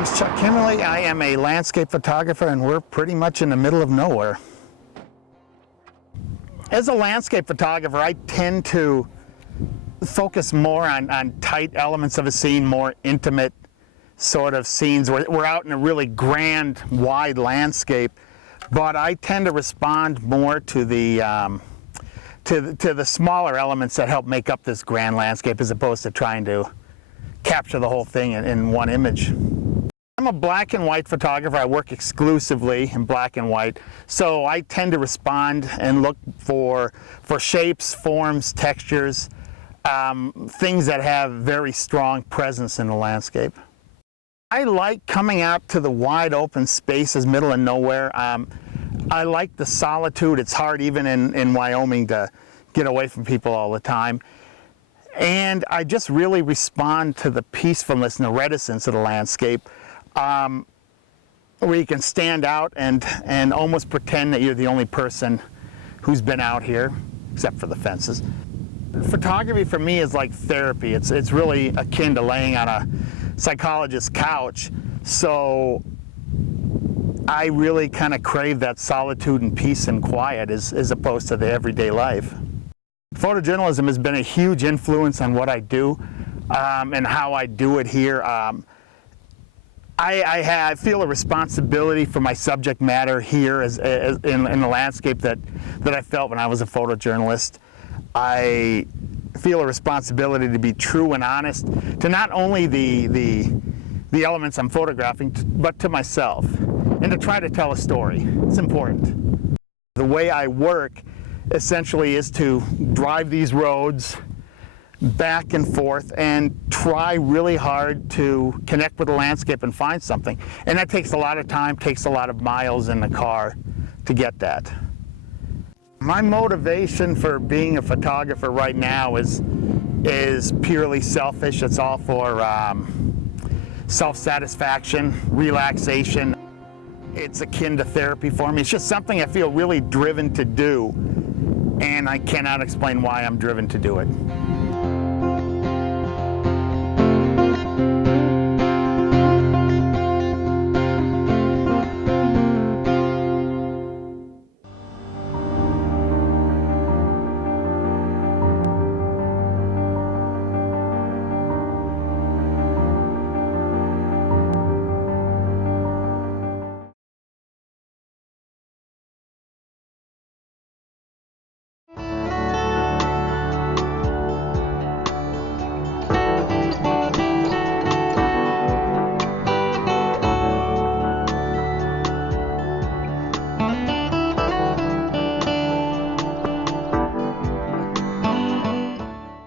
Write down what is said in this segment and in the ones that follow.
name's Chuck Kimmerly. I am a landscape photographer, and we're pretty much in the middle of nowhere. As a landscape photographer, I tend to focus more on tight elements of a scene, more intimate sort of scenes. We're out in a really grand, wide landscape, but I tend to respond more to the smaller elements that help make up this grand landscape, as opposed to trying to capture the whole thing in one image. I'm a black and white photographer. I work exclusively in black and white, so I tend to respond and look for shapes, forms, textures, things that have very strong presence in the landscape. I like coming out to the wide open spaces, middle of nowhere. I like the solitude. It's hard even in Wyoming to get away from people all the time. And I just really respond to the peacefulness and the reticence of the landscape, where you can stand out and almost pretend that you're the only person who's been out here, except for the fences. Photography for me is like therapy. It's really akin to laying on a psychologist's couch. So I really kind of crave that solitude and peace and quiet as opposed to the everyday life. Photojournalism has been a huge influence on what I do and how I do it here. I feel a responsibility for my subject matter here in the landscape that I felt when I was a photojournalist. I feel a responsibility to be true and honest to not only the elements I'm photographing, but to myself, and to try to tell a story. It's important. The way I work essentially is to drive these roads back and forth and try really hard to connect with the landscape and find something. And that takes a lot of time, takes a lot of miles in the car to get that. My motivation for being a photographer right now is purely selfish. It's all for self-satisfaction, relaxation. It's akin to therapy for me. It's just something I feel really driven to do, and I cannot explain why I'm driven to do it.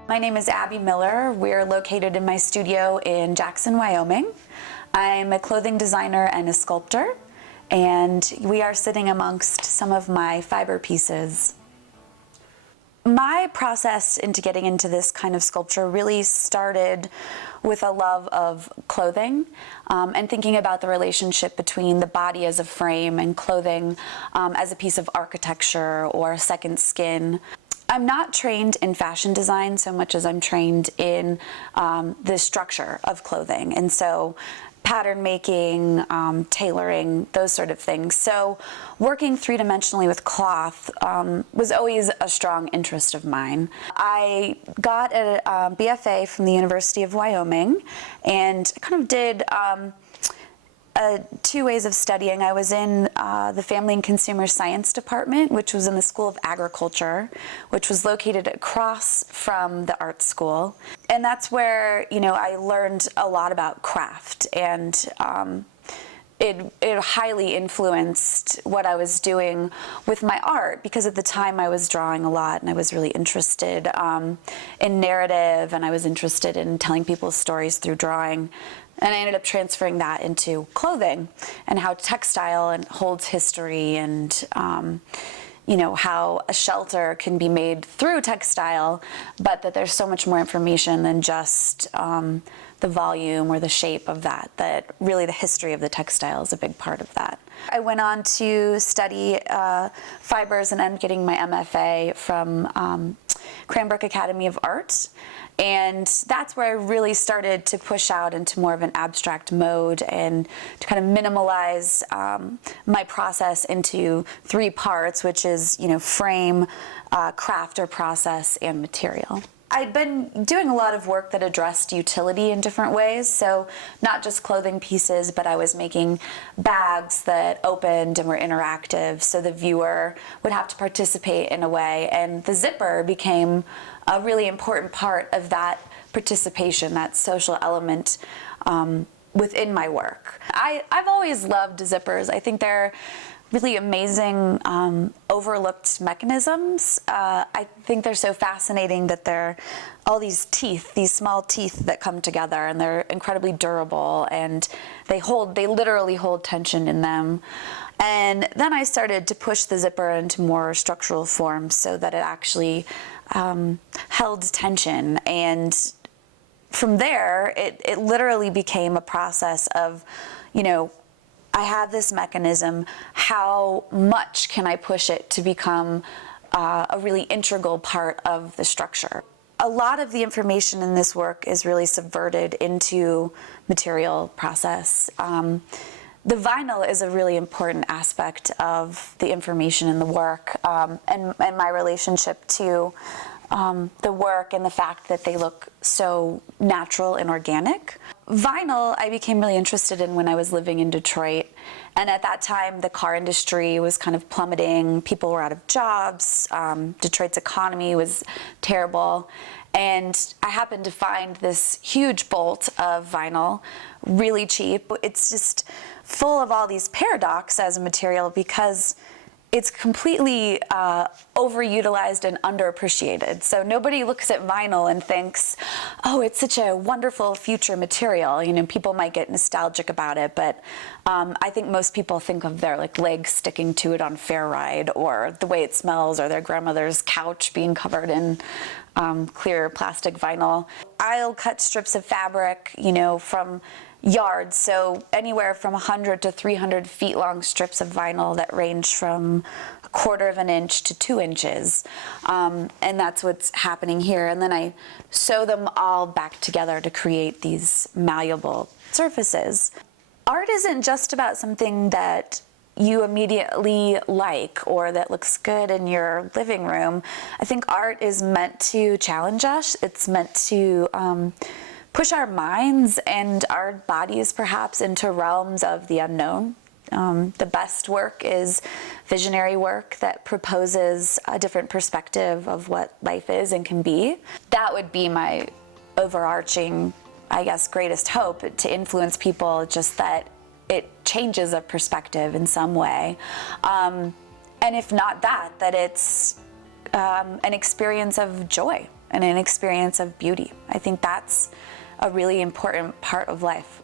My name is Abby Miller. We're located in my studio in Jackson, Wyoming. I'm a clothing designer and a sculptor, and we are sitting amongst some of my fiber pieces. My process into getting into this kind of sculpture really started with a love of clothing and thinking about the relationship between the body as a frame and clothing as a piece of architecture or a second skin. I'm not trained in fashion design so much as I'm trained in the structure of clothing, and so pattern making, tailoring, those sort of things. So working three-dimensionally with cloth was always a strong interest of mine. I got a BFA from the University of Wyoming and kind of did two ways of studying. I was in the Family and Consumer Science Department, which was in the School of Agriculture, which was located across from the art school. And that's where, I learned a lot about craft, and it highly influenced what I was doing with my art, because at the time I was drawing a lot and I was really interested in narrative, and I was interested in telling people's stories through drawing. And I ended up transferring that into clothing and how textile holds history, and how a shelter can be made through textile, but that there's so much more information than just the volume or the shape of that really the history of the textile is a big part of that. I went on to study fibers and ended up getting my MFA from Cranbrook Academy of Art. And that's where I really started to push out into more of an abstract mode and to kind of minimalize my process into 3 parts, which is, frame, craft or process, and material. I'd been doing a lot of work that addressed utility in different ways, so not just clothing pieces, but I was making bags that opened and were interactive, so the viewer would have to participate in a way, and the zipper became a really important part of that participation, that social element within my work. I've always loved zippers. I think they're really amazing, overlooked mechanisms. I think they're so fascinating that they're all these teeth, these small teeth that come together, and they're incredibly durable, and they literally hold tension in them. And then I started to push the zipper into more structural forms so that it actually held tension. And from there, it literally became a process of, I have this mechanism, how much can I push it to become a really integral part of the structure? A lot of the information in this work is really subverted into material process. The vinyl is a really important aspect of the information in the work, and my relationship to the work and the fact that they look so natural and organic. Vinyl, I became really interested in when I was living in Detroit. And at that time, the car industry was kind of plummeting. People were out of jobs. Detroit's economy was terrible. And I happened to find this huge bolt of vinyl, really cheap. It's just full of all these paradoxes as a material because it's completely overutilized and underappreciated. So nobody looks at vinyl and thinks, oh, it's such a wonderful future material. People might get nostalgic about it, but I think most people think of their legs sticking to it on Fair Ride, or the way it smells, or their grandmother's couch being covered in clear plastic vinyl. I'll cut strips of fabric, from yards, so anywhere from 100 to 300 feet long strips of vinyl that range from 1/4 of an inch to 2 inches. And that's what's happening here. And then I sew them all back together to create these malleable surfaces. Art isn't just about something that you immediately like or that looks good in your living room. I think art is meant to challenge us. It's meant to push our minds and our bodies perhaps into realms of the unknown. The best work is visionary work that proposes a different perspective of what life is and can be. That would be my overarching, greatest hope, to influence people, just that it changes a perspective in some way. And if not that it's an experience of joy and an experience of beauty. I think that's a really important part of life.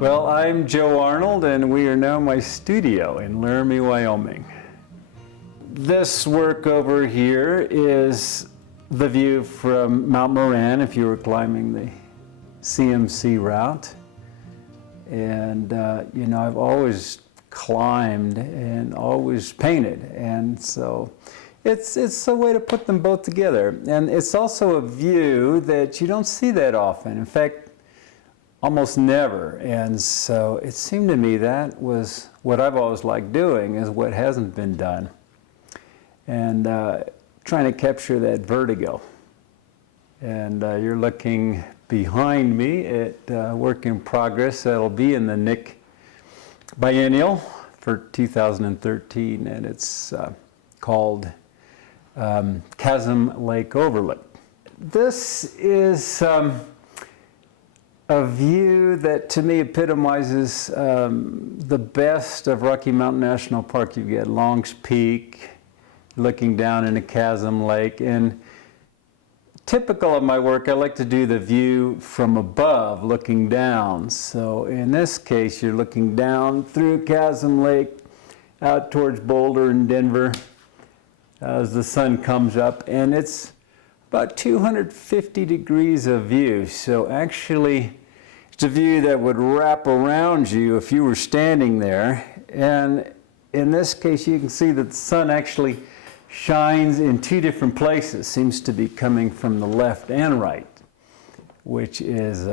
Well, I'm Joe Arnold, and we are now in my studio in Laramie, Wyoming. This work over here is the view from Mount Moran if you were climbing the CMC route. And I've always climbed and always painted, and so it's a way to put them both together. And it's also a view that you don't see that often. In fact, almost never. And so it seemed to me that was what I've always liked doing, is what hasn't been done. And trying to capture that vertigo. And you're looking behind me at work in progress that'll be in the Nick Biennial for 2013, and it's called Chasm Lake Overlook. This is a view that to me epitomizes the best of Rocky Mountain National Park. You get Long's Peak, looking down in a chasm lake, and typical of my work, I like to do the view from above, looking down. So in this case, you're looking down through Chasm Lake out towards Boulder and Denver as the sun comes up, and it's about 250 degrees of view. So actually, it's a view that would wrap around you if you were standing there. And in this case, you can see that the sun actually shines in two different places. Seems to be coming from the left and right, which is,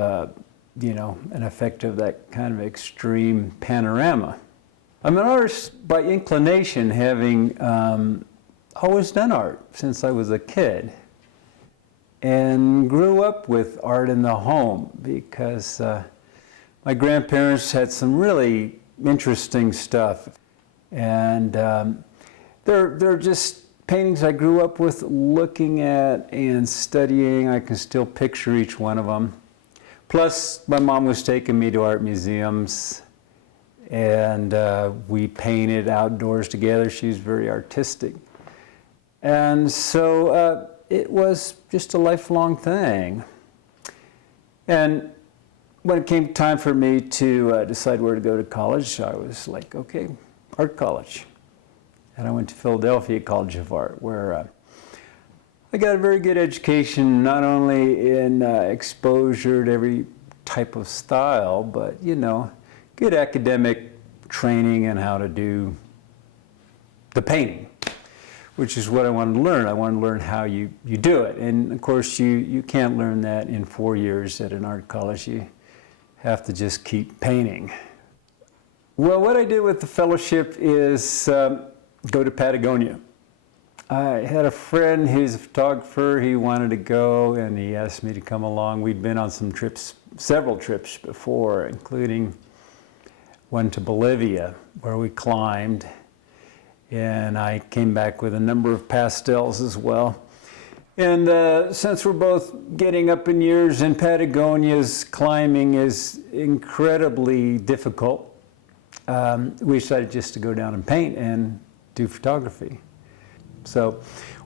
you know, an effect of that kind of extreme panorama. I'm an artist by inclination, having always done art since I was a kid, and grew up with art in the home because my grandparents had some really interesting stuff. And they're just paintings I grew up with looking at and studying. I can still picture each one of them. Plus, my mom was taking me to art museums, and we painted outdoors together. She was very artistic. And so it was just a lifelong thing. And when it came time for me to decide where to go to college, I was like, okay, art college. And I went to Philadelphia College of Art, where I got a very good education, not only in exposure to every type of style, but, you know, good academic training in how to do the painting, which is what I wanted to learn. I wanted to learn how you do it. And of course, you can't learn that in 4 years at an art college. You have to just keep painting. Well, what I did with the fellowship is go to Patagonia. I had a friend who's a photographer. He wanted to go, and he asked me to come along. We'd been on some trips, several trips before, including one to Bolivia, where we climbed. And I came back with a number of pastels as well. And since we're both getting up in years, and Patagonia's climbing is incredibly difficult, we decided just to go down and paint and do photography. So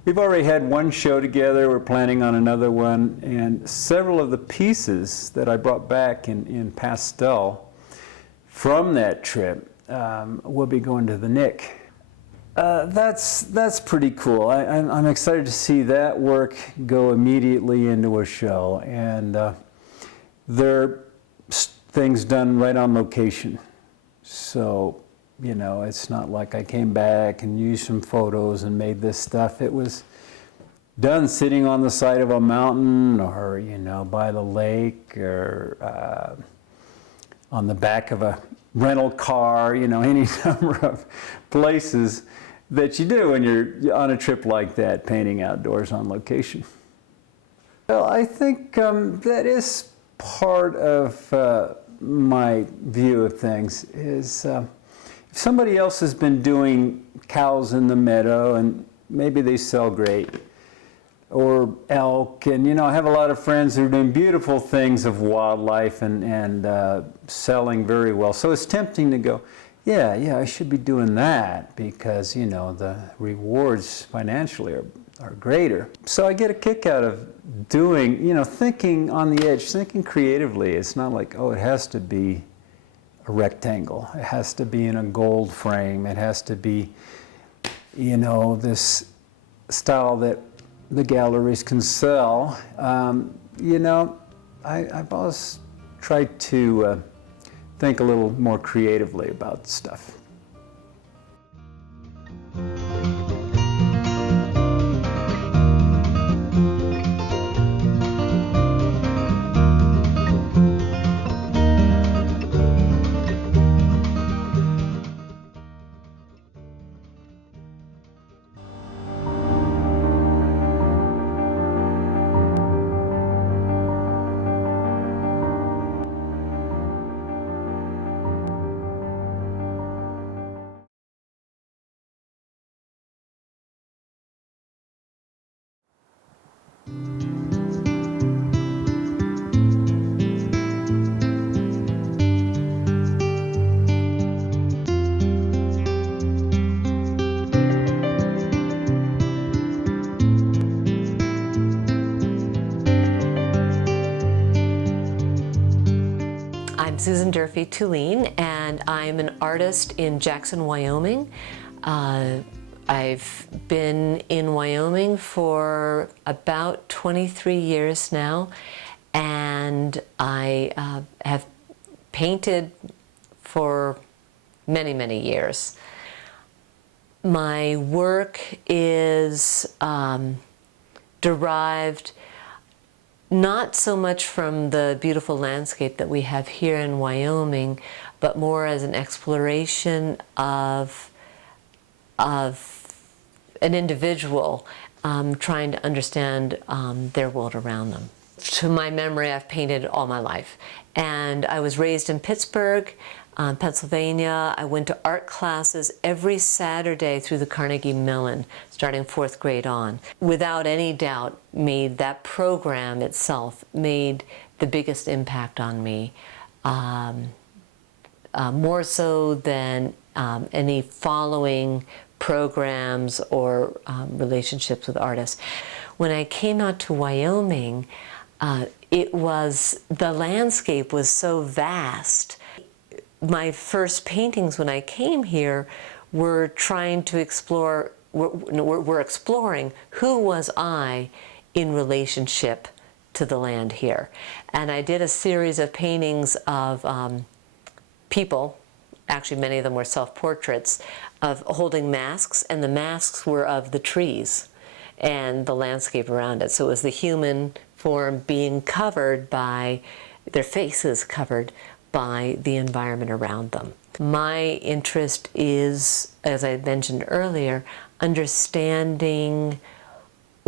we've already had one show together. We're planning on another one. And several of the pieces that I brought back in pastel from that trip will be going to the Nick. That's pretty cool. I'm excited to see that work go immediately into a show, and they're things done right on location. So, you know, it's not like I came back and used some photos and made this stuff. It was done sitting on the side of a mountain, or, you know, by the lake, or on the back of a rental car, you know, any number of places that you do when you're on a trip like that, painting outdoors on location. Well, I think that is part of my view of things is if somebody else has been doing cows in the meadow, and maybe they sell great, or elk, and, you know, I have a lot of friends who are doing beautiful things of wildlife and selling very well. So it's tempting to go, yeah, I should be doing that because, you know, the rewards financially are greater. So I get a kick out of doing, you know, thinking on the edge, thinking creatively. It's not like, oh, it has to be a rectangle. It has to be in a gold frame. It has to be, you know, this style that the galleries can sell. You know, I've always tried to think a little more creatively about stuff. I'm Susan Durfee-Tulene, and I'm an artist in Jackson, Wyoming. I've been in Wyoming for about 23 years now, and I have painted for many, many years. My work is derived not so much from the beautiful landscape that we have here in Wyoming, but more as an exploration of an individual trying to understand their world around them. To my memory, I've painted all my life. And I was raised in Pittsburgh, Pennsylvania. I went to art classes every Saturday through the Carnegie Mellon, starting 4th grade on. Without any doubt, that program itself made the biggest impact on me, more so than any following programs or relationships with artists. When I came out to Wyoming, the landscape was so vast. My first paintings when I came here were trying to explore, were exploring who was I in relationship to the land here. And I did a series of paintings of people, actually many of them were self-portraits, of holding masks, and the masks were of the trees and the landscape around it. So it was the human form being covered by, their faces covered by the environment around them. My interest is, as I mentioned earlier, understanding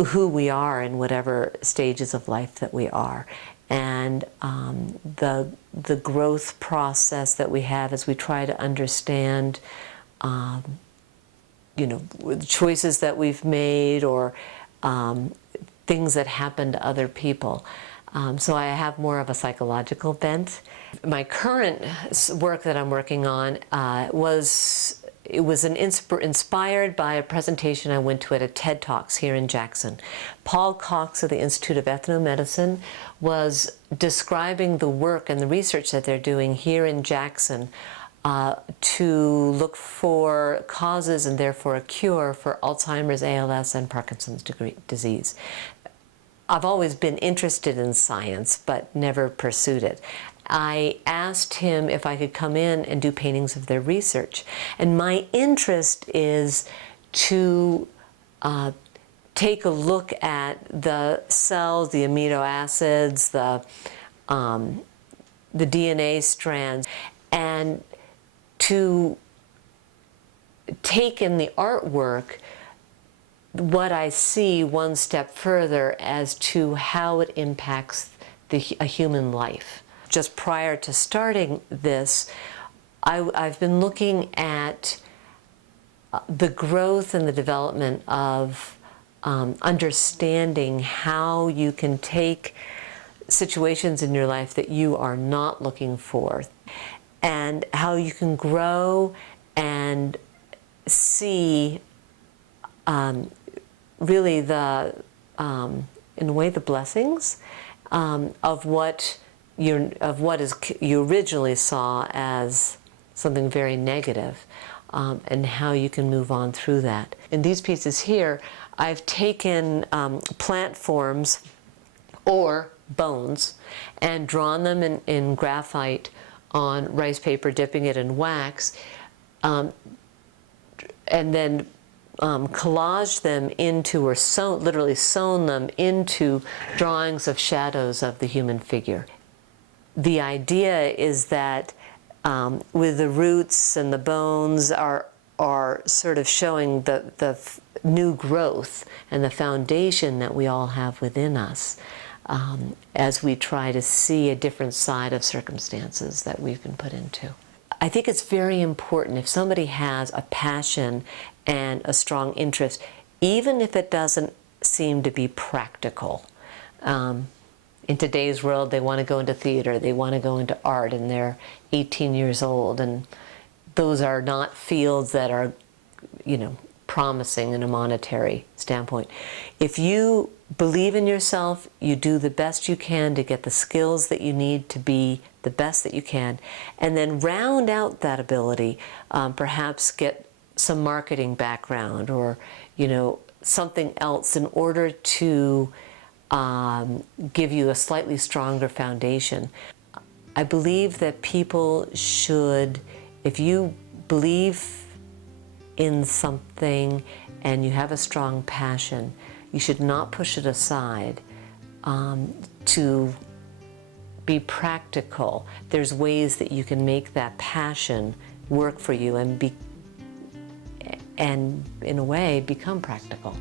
who we are in whatever stages of life that we are, and the growth process that we have as we try to understand the choices that we've made, or things that happen to other people. So I have more of a psychological bent. My current work that I'm working on was inspired by a presentation I went to at a TED Talks here in Jackson. Paul Cox of the Institute of Ethnomedicine was describing the work and the research that they're doing here in Jackson to look for causes and therefore a cure for Alzheimer's, ALS, and Parkinson's disease. I've always been interested in science, but never pursued it. I asked him if I could come in and do paintings of their research. And my interest is to take a look at the cells, the amino acids, the DNA strands, and to take in the artwork what I see one step further as to how it impacts a human life. Just prior to starting this, I've been looking at the growth and the development of understanding how you can take situations in your life that you are not looking for, and how you can grow and see really in a way, the blessings of what you originally saw as something very negative, and how you can move on through that. In these pieces here, I've taken plant forms or bones and drawn them in graphite on rice paper, dipping it in wax, and then collaged them into, or literally sewn them into drawings of shadows of the human figure. The idea is that with the roots and the bones are sort of showing the new growth and the foundation that we all have within us, as we try to see a different side of circumstances that we've been put into. I think it's very important if somebody has a passion and a strong interest, even if it doesn't seem to be practical. In today's world, they want to go into theater, they want to go into art, and they're 18 years old, and those are not fields that are, promising in a monetary standpoint. If you believe in yourself, you do the best you can to get the skills that you need to be the best that you can, and then round out that ability, perhaps get some marketing background or, something else in order to give you a slightly stronger foundation. I believe that people should, if you believe in something and you have a strong passion, you should not push it aside to be practical. There's ways that you can make that passion work for you and in a way become practical.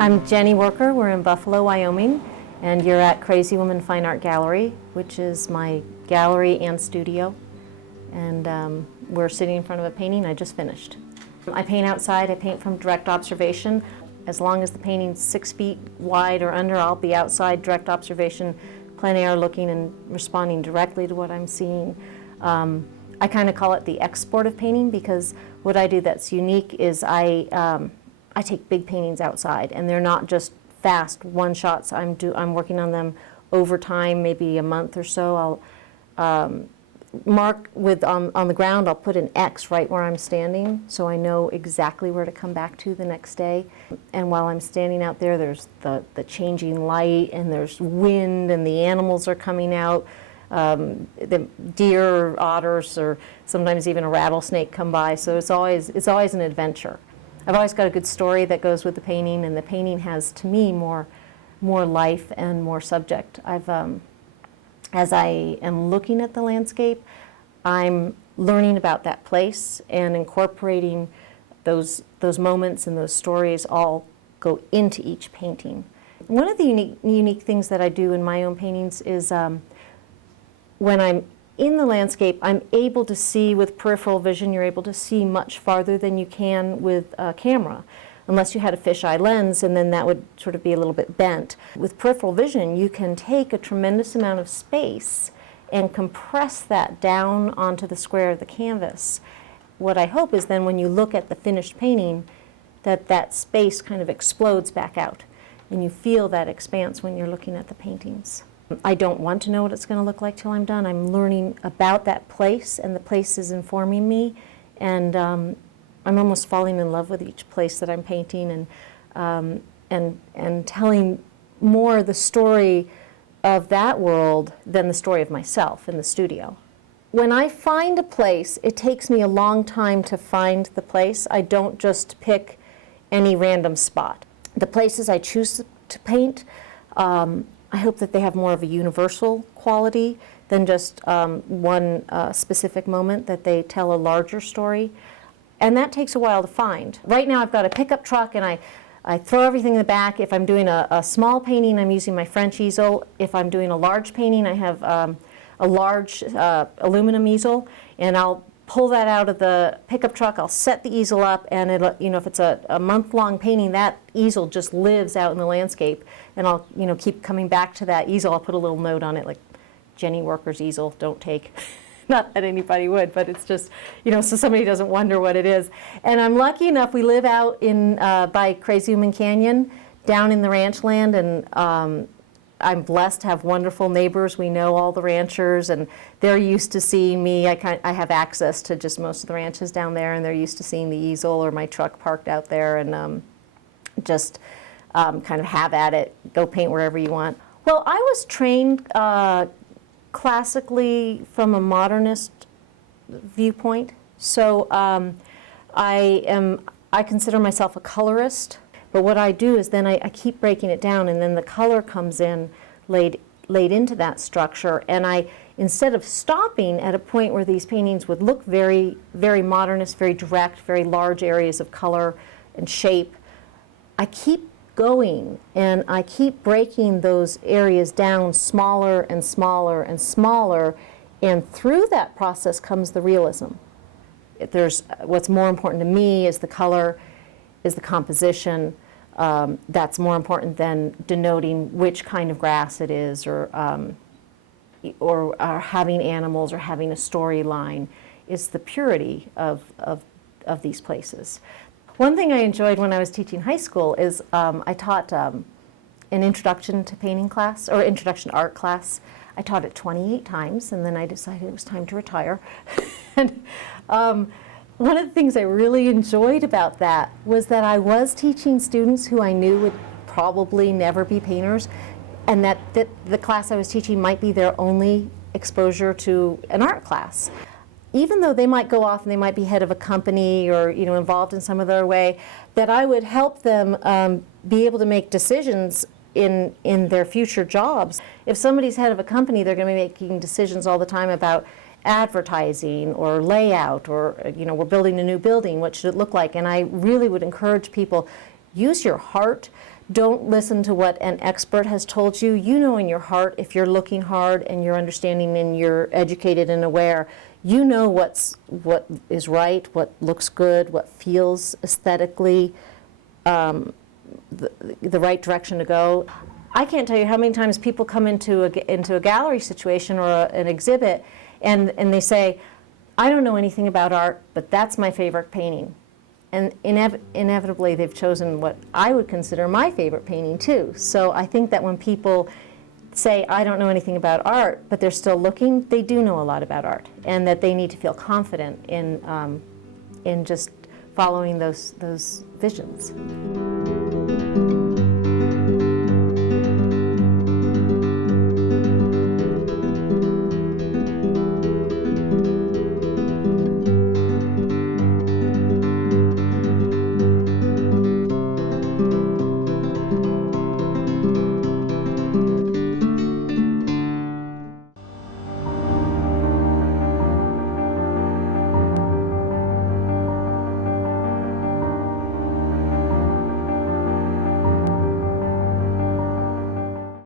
I'm Jenny Worker. We're in Buffalo, Wyoming, and you're at Crazy Woman Fine Art Gallery, which is my gallery and studio. And we're sitting in front of a painting I just finished. I paint outside. I paint from direct observation. As long as the painting's 6 feet wide or under, I'll be outside, direct observation, plein air, looking and responding directly to what I'm seeing. I kind of call it the export of painting, because what I do that's unique is I take big paintings outside, and they're not just fast one shots. I'm working on them over time, maybe a month or so. I'll mark with on the ground. I'll put an X right where I'm standing, so I know exactly where to come back to the next day. And while I'm standing out there, there's the changing light, and there's wind, and the animals are coming out. The deer, or otters, or sometimes even a rattlesnake come by. So it's always an adventure. I've always got a good story that goes with the painting, and the painting has, to me, more life and more subject. As I am looking at the landscape, I'm learning about that place and incorporating those moments and those stories all go into each painting. One of the unique things that I do in my own paintings is when I'm in the landscape, I'm able to see with peripheral vision. You're able to see much farther than you can with a camera, unless you had a fisheye lens, and then that would sort of be a little bit bent. With peripheral vision, you can take a tremendous amount of space and compress that down onto the square of the canvas. What I hope is then when you look at the finished painting, that space kind of explodes back out, and you feel that expanse when you're looking at the paintings. I don't want to know what it's going to look like till I'm done. I'm learning about that place, and the place is informing me, and I'm almost falling in love with each place that I'm painting, and telling more the story of that world than the story of myself in the studio. When I find a place, it takes me a long time to find the place. I don't just pick any random spot. The places I choose to paint, I hope that they have more of a universal quality than just one specific moment, that they tell a larger story. And that takes a while to find. Right now I've got a pickup truck, and I throw everything in the back. If I'm doing a small painting, I'm using my French easel. If I'm doing a large painting, I have a large aluminum easel, and I'll pull that out of the pickup truck. I'll set the easel up, and it'll, if it's a month-long painting, that easel just lives out in the landscape, and I'll keep coming back to that easel. I'll put a little note on it like, Jenny Worker's easel, don't take. Not that anybody would, but it's just, so somebody doesn't wonder what it is. And I'm lucky enough, we live out in by Crazy Woman Canyon, down in the ranch land, and I'm blessed to have wonderful neighbors. We know all the ranchers, and they're used to seeing me. I have access to just most of the ranches down there, and they're used to seeing the easel or my truck parked out there, and just kind of have at it, go paint wherever you want. Well, I was trained classically from a modernist viewpoint, so I consider myself a colorist. But what I do is then I keep breaking it down, and then the color comes in laid into that structure. And instead of stopping at a point where these paintings would look very, very modernist, very direct, very large areas of color and shape, I keep going, and I keep breaking those areas down smaller and smaller and smaller, and through that process comes the realism. What's more important to me is the color, is the composition. That's more important than denoting which kind of grass it is, or having animals, or having a storyline. It's the purity of these places. One thing I enjoyed when I was teaching high school is I taught an introduction to painting class, or introduction to art class. I taught it 28 times, and then I decided it was time to retire. And one of the things I really enjoyed about that was that I was teaching students who I knew would probably never be painters, and that the class I was teaching might be their only exposure to an art class. Even though they might go off and they might be head of a company, or involved in some other way, that I would help them be able to make decisions in their future jobs. If somebody's head of a company, they're going to be making decisions all the time about advertising or layout, or we're building a new building, what should it look like? And I really would encourage people, use your heart. Don't listen to what an expert has told you. You know in your heart, if you're looking hard and you're understanding and you're educated and aware, you know what is right, what looks good, what feels aesthetically the right direction to go. I can't tell you how many times people come into a gallery situation or an exhibit, and they say, I don't know anything about art, but that's my favorite painting. And inevitably, they've chosen what I would consider my favorite painting, too. So I think that when people say, I don't know anything about art, but they're still looking, they do know a lot about art, and that they need to feel confident in just following those visions.